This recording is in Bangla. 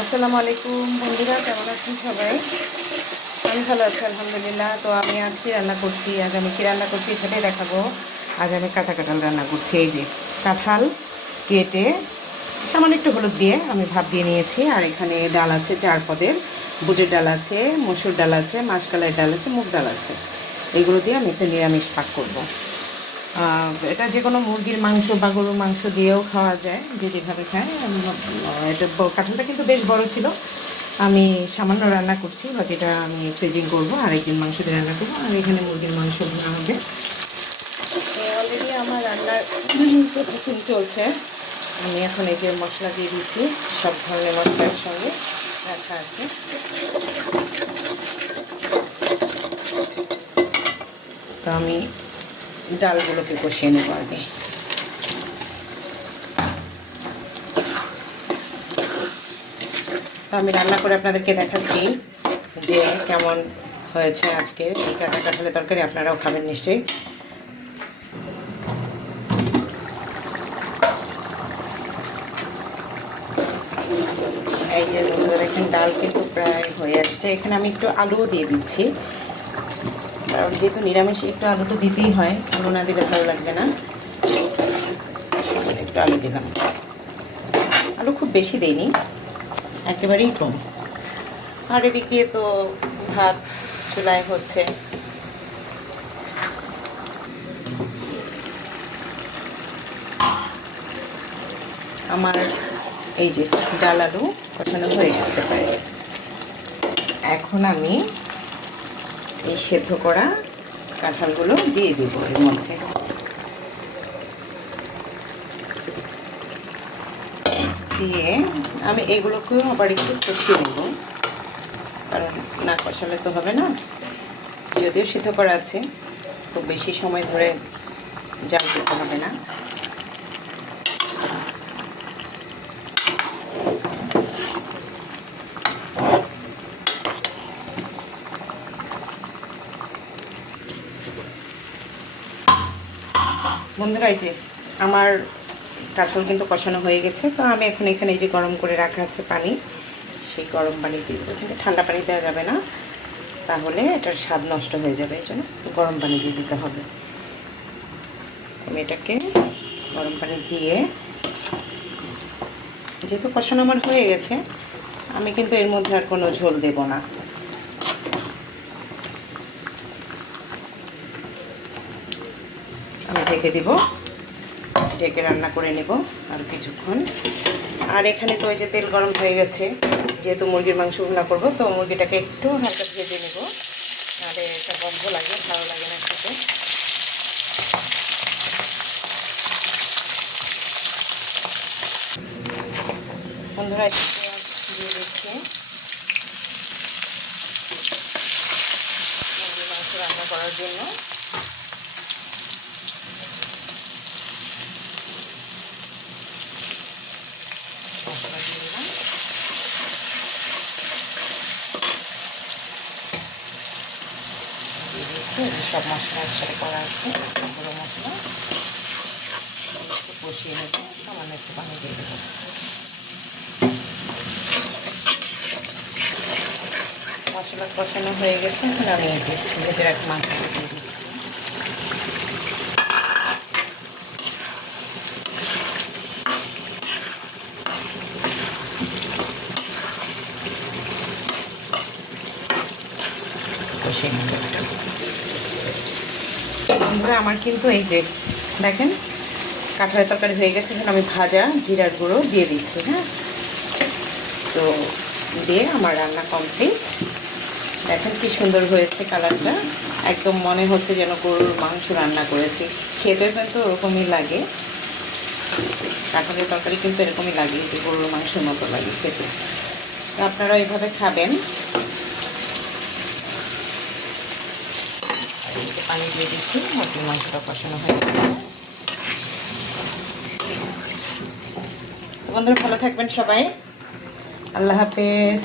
আসসালামু আলাইকুম বন্ধুরা, কেমন আছেন সবাই? আমি ভালো আছি আলহামদুলিল্লাহ। তো আমি আজ কি রান্না করছি, আজ আমি কী রান্না করছি সেটাই দেখাবো। আজ আমি কাঁচা কাঁঠাল রান্না করছি। এই যে কাঁঠাল কেটে সামান্য একটু হলুদ দিয়ে আমি ভাপ দিয়ে নিয়েছি। আর এখানে ডাল আছে 4 পদের, বুটের ডাল আছে, মসুর ডাল আছে, মাসকলাইয়ের ডাল আছে, মুগ ডাল আছে। এইগুলো দিয়ে আমি একটা নিরামিষ পাক করব। এটা যে কোনো মুরগির মাংস বা গরুর মাংস দিয়েও খাওয়া যায়, যে যেভাবে খায়। এটা কাঁঠালটা কিন্তু বেশ বড় ছিল। আমি সামান্য রান্না করছি, বাকিটা আমি ফ্রিজিং করবো, আর একদিন মাংস দিয়ে রান্না করবো। আর এখানে মুরগির মাংস ভুনা হবে। অলরেডি আমার রান্নার প্রসেসিং চলছে। আমি এখন এই যে মশলা দিয়ে দিচ্ছি, সব ধরনের মশলার সঙ্গে রাখা আছে। তো আমি ডালগুলোকে কষিয়ে নেব আগে। তো আমি রান্না করে আপনাদেরকে দেখাচ্ছি যে কেমন হয়েছে আজকে এই কাঁচা কাঁঠালের তরকারি। আপনারাও খাবেন নিশ্চয়ই। এই যে বন্ধুরা দেখেন, ডাল কিন্তু প্রায় হয়ে আসছে। এখানে আমি একটু আলুও দিয়ে দিচ্ছি, কারণ যেহেতু নিরামিষ একটু আলু তো দিতেই হয়, আলু না দিলে ভালো লাগবে না। একটু আলু দিলাম, আলু খুব বেশি দেইনি, একেবারেই কম। আর এদিক দিয়ে তো ভাত চুলায় হচ্ছে। আমার এই যে ডাল আলু কষানো হয়ে গেছে প্রায়। এখন আমি এই সেদ্ধ করা কাঁঠালগুলো দিয়ে দেবো এর মধ্যে। দিয়ে আমি এগুলোকেও আবার একটু কষিয়ে নেব, কারণ না কষালে তো হবে না। যদিও সিদ্ধ করা আছে, খুব বেশি সময় ধরে জাল করতে হবে না। বন্ধুরা, এই যে আমার কাঁঠাল কিন্তু কষানো হয়ে গেছে। তো আমি এখন এখানে এই যে গরম করে রাখা আছে পানি, সেই গরম পানি দিয়ে দেবো। কিন্তু ঠান্ডা পানি দেওয়া যাবে না, তাহলে এটার স্বাদ নষ্ট হয়ে যাবে। এই জন্য গরম পানি দিয়ে দিতে হবে। আমি এটাকে গরম পানি দিয়ে, যেহেতু কষানো আমার হয়ে গেছে, আমি কিন্তু এর মধ্যে আর কোনো ঝোল দেব না। আমি ঢেকে দিব, ঢেকে রান্না করে নেব আর কিছুক্ষণ। আর এখানে তো ওই যে তেল গরম হয়ে গেছে, যেহেতু মুরগির মাংস রান্না করবো, তো মুরগিটাকে একটু হালকা ভেজে নেব, নাহলে একটা গন্ধ লাগে, ভালো লাগে না খেতে। বন্ধুরা দিয়ে দিচ্ছি মুরগির মাংস রান্না করার জন্য। মশলা দিয়ে দিলাম, দিয়ে দিচ্ছি সব মশলা একসাথে করা আছে, গুঁড়ো মশলা একটু কষিয়ে নেব, সামান্য একটু পানি দিয়ে দেবো। মশলা কষানো হয়ে গেছে, এখন আমি এই যে ভেজে রাখা মাংসটা দিয়ে দিচ্ছি। কষিয়ে নেব একটা। বন্ধুরা, আমার কিন্তু এই যে দেখেন কাঁঠালের তরকারি হয়ে গেছে। এখন আমি ভাজা জিরার গুঁড়ো দিয়ে দিচ্ছি। হ্যাঁ, তো দিয়ে আমার রান্না কমপ্লিট। দেখেন কি সুন্দর হয়েছে কালারটা, একদম মনে হচ্ছে যেন গরুর মাংস রান্না করেছি। খেতে কিন্তু ওরকমই লাগে, কাঁঠালের তরকারি কিন্তু এরকমই লাগে, যে গরুর মাংসের মতো লাগে খেতে। তো আপনারা এইভাবে খাবেন। পানি দিয়ে দিচ্ছি, মুরগির মাংসটা কষানো হয়ে গেছে। বন্ধুরা, ভালো থাকবেন সবাই। আল্লাহ হাফেজ।